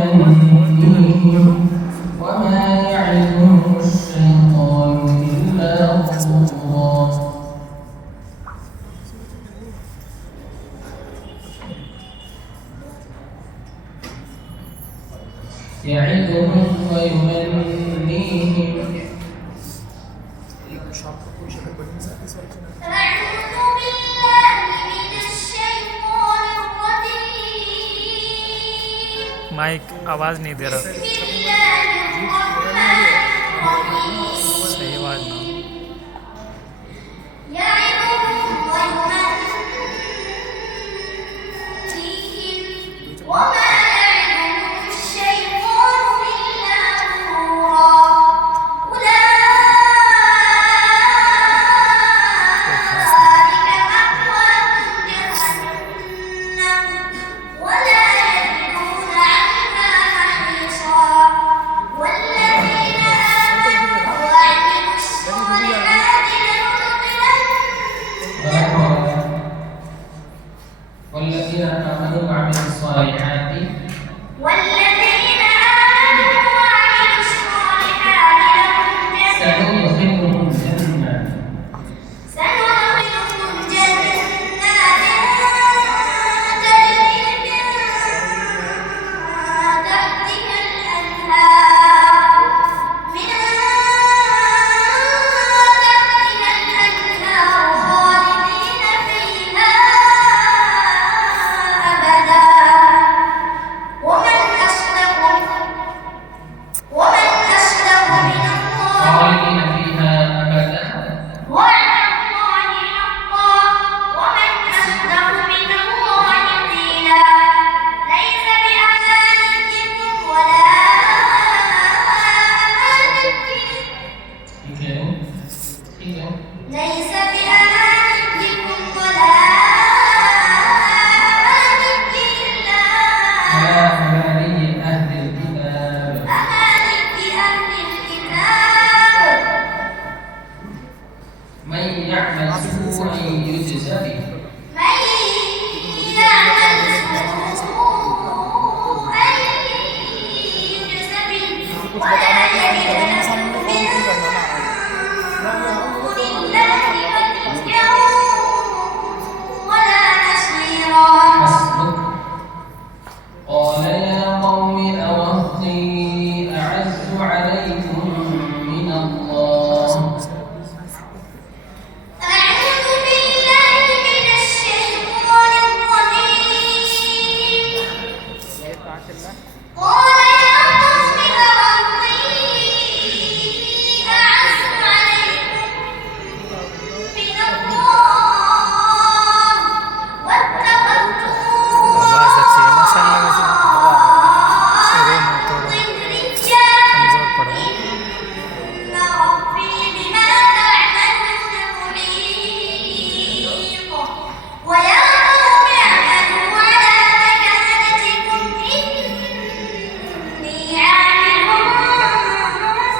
ويمنيهم وما يعدهم الشيطان إلا غرورا. يعدهم ويمنيهم أعوذ بالله من الشيطان الرجيم माइक आवाज नहीं दे रहा, بسم الله الرحمن الرحيم सही आवाज ना। يعظهم ويمنيهم وما يعظهم الشيطان إلا غرورا أولئك مأواهم جهنم ولا يجدون عنها محيصا والذين آمنوا وعملوا الصالحات والذين آمنوا وعملوا الصالحات سندخلهم جنات تجري من تحتها الأنهار خالدين فيها أبدا ومن أصدق من الله خالدين فيها أبدا وعد الله حقا ومن أصدق من الله قيلا ليس بأمانيكم ولا أمانيكم ليس بأمانيكم ولا أماني ولا الله أماني أهل الكتاب أماني أهل الكتاب من يعمل سوءا يجز به من يعمل سوءا يجز به ولا يجد له من دون الله وليا ولا نصيرا حسبك قال يا قوم أوهقي أعز عليكم من الله أعوذ بالله من الشيطان الرجيم قال يا قوم أرهطي أعز عليكم من الله واتخذتموه आवाज अच्छी है माशाल्लाह। वैसे शुरू में थोड़ा ظهريا कमजोर पड़ रहा है। إن ربي بما تعملون محيط ويا قوم اعملوا على مكانتكم إني عامل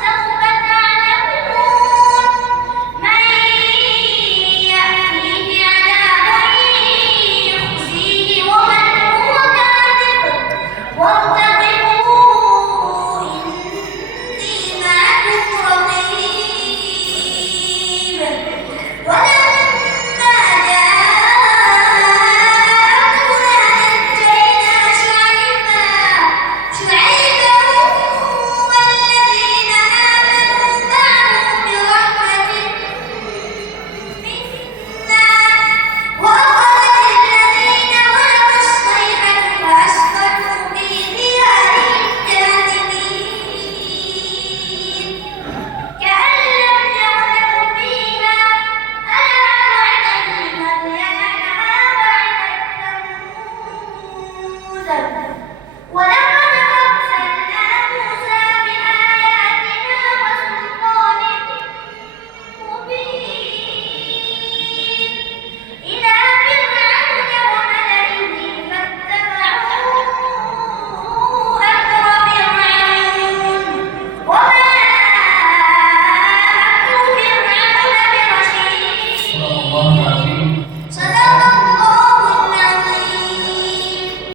سوف تعلمون من يأتيه عذاب يخزيه ومن هو كاذب وارتقبوا إني معكم رقيب ولما جاء أمرنا نجينا شعيبا والذين آمنوا معه برحمة منا وأخذت الذين ظلموا الصيحة فأصبحوا في ديارهم جاثمين كأن لم يغنوا فيها ألا بعدا لمدين كما بعدت ثمود